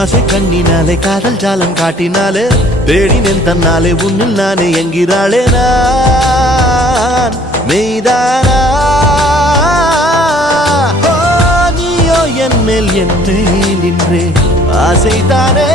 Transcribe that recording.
ஆசை கண்ணினாலே காதல் ஜாலம் காட்டினாலே தேடினேன் தன்னாலே உன்னில் நானே என்கிறாளே நான் மெய்தானா நீயோ என் மேல் நின்றே ஆசைதானே